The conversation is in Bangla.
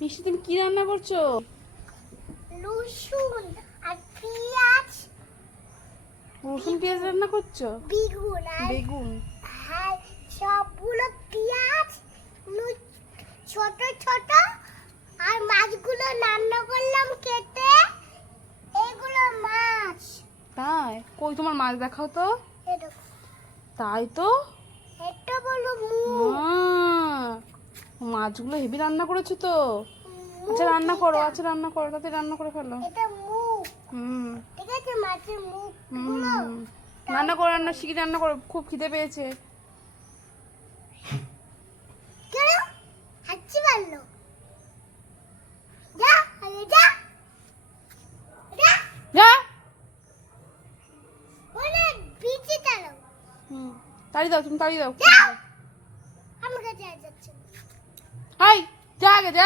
মিষ্টি তুমি কি রান্না করছ? রসুন আর পেঁয়াজ। রসুন পেঁয়াজ রান্না করছ? বেগুন বেগুন। হ্যাঁ সবগুলো পেঁয়াজ ছোট ছোট। আর মাছগুলো রান্না করলাম কেটে। এগুলো মাছ। তাই? কই তোমার মাছ দেখাও তো। তাই তো? এটা মাছগুলো হেভি রান্না করেছ তো? আচ্ছা রান্না করো আচ্ছা রান্না করো তাতে রান্না করে ফেলো। হুম। ঠিক আছে মাছের মুখ। রান্না করো রান্না শিখে রান্না করো খুব খিদে পেয়েছে। তাড়ি দাও তুমি তাড়ি দাও। আমার যাচ্ছে। 嗨叫啥葛